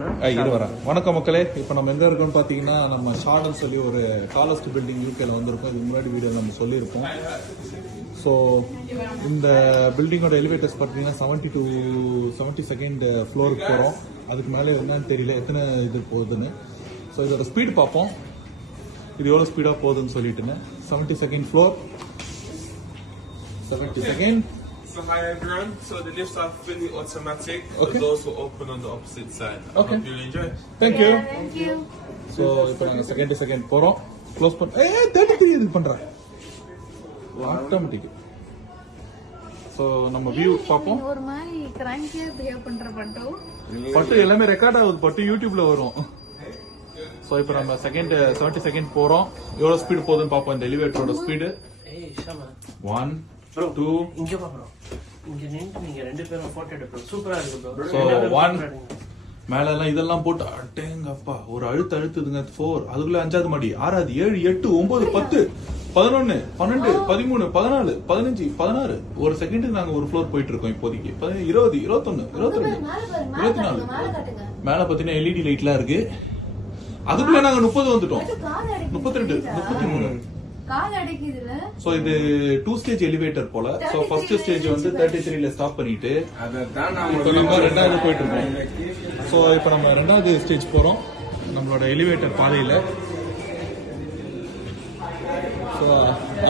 வணக்கம் மக்களே. இப்போ நம்ம எங்க இருக்கோம்னு பாத்தீங்கன்னா நம்ம ஷார்டன் சொல்லி ஒரு டாலஸ்ட் பில்டிங் யூகேல வந்திருக்கோம். இதுக்கு முன்னாடி வீடியோ நம்ம சொல்லியிருப்போம். ஸோ இந்த பில்டிங்கோட எலிவேட்டர்ஸ் பார்த்தீங்கன்னா 72 ஃப்ளோருக்கு போகிறோம். அதுக்கு மேலே என்னன்னு தெரியல எத்தனை இது போகுதுன்னு. ஸோ இதோட ஸ்பீடு பார்ப்போம், இது எவ்வளோ ஸ்பீடாக போகுதுன்னு சொல்லிட்டுன்னு. 72nd floor, 72nd. So hi everyone, so the lifts are fully automatic, Okay. but those will open on the opposite side. Okay. Hope you enjoy. Thank you. Thank you. So இப்போ நாங்கள் second போகிறோம். Close பண்ண 33 இது பண்ணுறேன் automatic. So நம்ம view பார்ப்போம். ஒரு மாதிரி கிராங்கியா பிஹேவ் பண்ற பட்டு எல்லாமே ரெக்கார்ட் ஆகுது, பட்டு யூடியூப்ல வரும். ஸோ இப்போ நம்ம 72nd போகிறோம். எவ்வளோ ஸ்பீடு போகுதுன்னு பார்ப்போம். இந்த எலிவேட்டரோட ஸ்பீடு 1 2 இங்க பாப்போம். இங்க நின்னு நீங்க ரெண்டு பேரும் போட்டோ எடுப்போம். சூப்பரா இருக்கு bro. ஸோ 1 மேல எல்லாம் இதெல்லாம் போட்டு அட்டேங்கப்பா ஒரு அழுத்துதுங்க. 4 அதுக்குள்ள 5வது மாடி, 6வது, 7 8 9 10 11 12 13 14 15 16 ஒரு செகண்டுக்கு நாங்க ஒரு ஃப்ளோர் போயிட்டு இருக்கோம். இப்போதைக்கு 20 21 22 24 மேல பாத்தீங்கன்னா எல்இடி லைட்லாம் இருக்கு. அதுக்குள்ள நாங்க 30 வந்துட்டோம். 32 33. சோ இது 2 ஸ்டேஜ் எலிவேட்டர் போல. சோ ஃபர்ஸ்ட் ஸ்டேஜ் வந்து 33ல ஸ்டாப் பண்ணிட்டு இப்போ நம்ம ரெண்டாவது போயிட்டு இருக்கோம். சோ இப்போ நம்ம ரெண்டாவது ஸ்டேஜ் போறோம் நம்மளோட எலிவேட்டர் பாதையில. சோ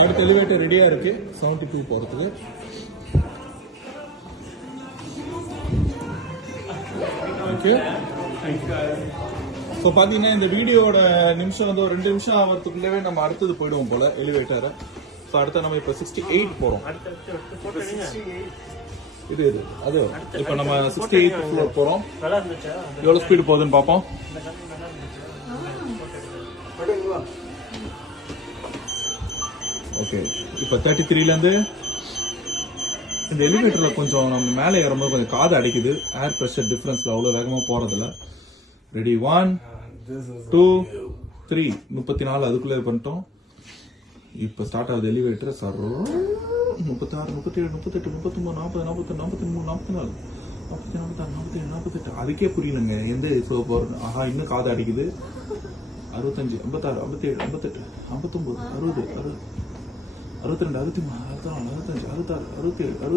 அடுத்த எலிவேட்டர் ரெடியா இருக்கு 72 போறதுக்கு. ஓகே. ஸோ பார்த்தீங்கன்னா இந்த வீடியோட நிமிஷம் வந்து ஒரு 2 நிமிஷம் ஆகிறதுக்குள்ளவே நம்ம அடுத்தது போயிடுவோம் போல எலிவேட்டரை. ஸோ அடுத்த நம்ம இப்போ 68 போகிறோம். இது அது இப்போ நம்ம 68th ஃப்ளோர் போகிறோம். எவ்வளோ ஸ்பீடு போகுதுன்னு பார்ப்போம். ஓகே இப்போ 33லேருந்து இந்த எலிவேட்டரில் கொஞ்சம் நம்ம மேலே ஏறும்போது கொஞ்சம் காது அடைக்குது. ஏர் ப்ரெஷர் டிஃப்ரென்ஸில் அவ்வளோ வேகமாக போகிறதில்ல. ரெடி 1 2 3 34 அதுக்குள்ளே பண்ணிட்டோம். இப்போ ஸ்டார்ட் ஆகுது எலிவேட்டர். சார் 36 37 38 39 40 41 43 44 46 47 அதுக்கே புரியலங்க எந்த ஃப்ளோ போறது. ஆஹா இன்னும் காது அடிக்குது. 65 56 57 58 59 60 62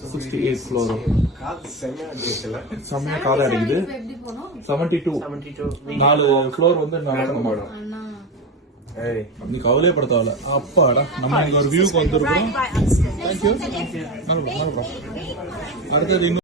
63 64 65 66 68 ஃப்ளோர். செம்மையா காதா அடிக்குது. 72 4 ஃப்ளோர் வந்து நடக்கணும். நீ கவலைப்படத்தாவல. அப்பாடா நம்ம ஒரு வியூக்கு வந்துருக்கோம். தேங்க்யூ. அடுத்தது